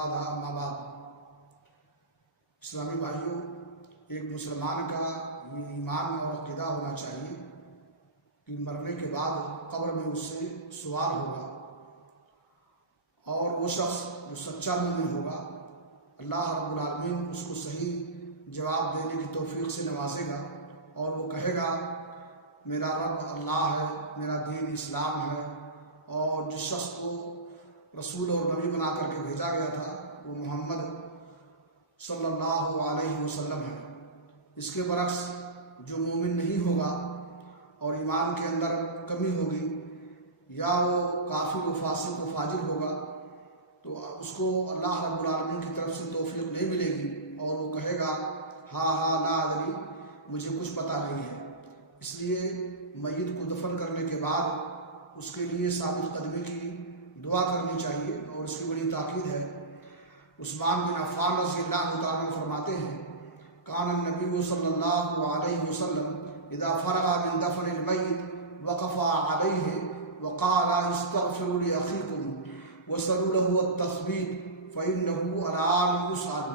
अम्माबाद। इस्लामी भाइयों, एक मुसलमान का ये ईमान और अक़ीदा होना चाहिए कि मरने के बाद कब्र में उससे सवाल होगा और वो शख्स जो सच्चा मोमिन होगा, अल्लाह रब्बुल आलमीन उसको सही जवाब देने की तौफीक से नवाजेगा और वो कहेगा मेरा रब अल्लाह है, मेरा दीन इस्लाम है। और जिस शख्स को रसूल और नबी बना करके भेजा गया था वो मोहम्मद सल्लल्लाहु अलैहि वसल्लम है। इसके बरक्स जो मोमिन नहीं होगा और ईमान के अंदर कमी होगी या वो काफिर व फासिक व फाजिर होगा तो उसको अल्लाह रब्बुल आलमीन की तरफ से तौफीक नहीं मिलेगी और वो कहेगा हाँ ला अदरी, मुझे कुछ पता नहीं है। इसलिए मय्यत को दफन करने के बाद उसके लिए साबित कदमी की दुआ करनी चाहिए और इसकी बड़ी ताकीद है। उस्मान बिन अफ़्फ़ान रज़ियल्लाहु तआला अन्हु फरमाते हैं कान नबी सल्लल्लाहु अलैहि वसल्लम इज़ा फ़रग़ मिन दफ़निल मय्यित वक़फ़ा अलैहि वक़ाला इस्तग़फ़िरू लि अख़ीकुम वसलू लहु अत-तस्बीत फ़इन्नहु अलान युसअल।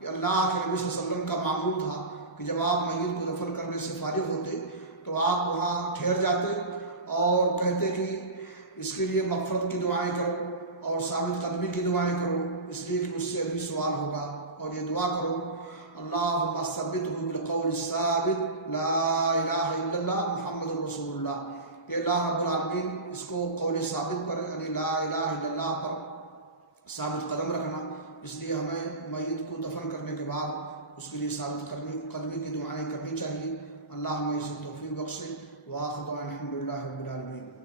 कि अल्लाह के नबी सल्लल्लाहु अलैहि वसल्लम का मामूल था कि जब आप मय्यत को दफन करने से फारिग होते तो आप वहाँ ठहर जाते और कहते कि इसके लिए मग़फ़िरत की दुआएं करो और साबित कदमी की दुआएं करो, इसलिए कि उससे अभी सवाल होगा। और ये दुआ करो अल्लाहुम्मा सब्बितहु बिल क़ौलि साबित ला इलाहा इल्लल्लाह मुहम्मदुर रसूलुल्लाह। कि अल्लाह रब्बुल आलमीन इसको कौल साबित पर यानी ला इलाहा इल्लल्लाह पर साबित कदम रखना। इसलिए हमें मय्यत को दफन करने के बाद उसके लिए साबित कदमी की दुआएं करनी चाहिए। अल्लाह हमें इसे तौफीक बख्शे। वाखिर दाअवाना अल्हम्दुलिल्लाहि रब्बिल आलमीन।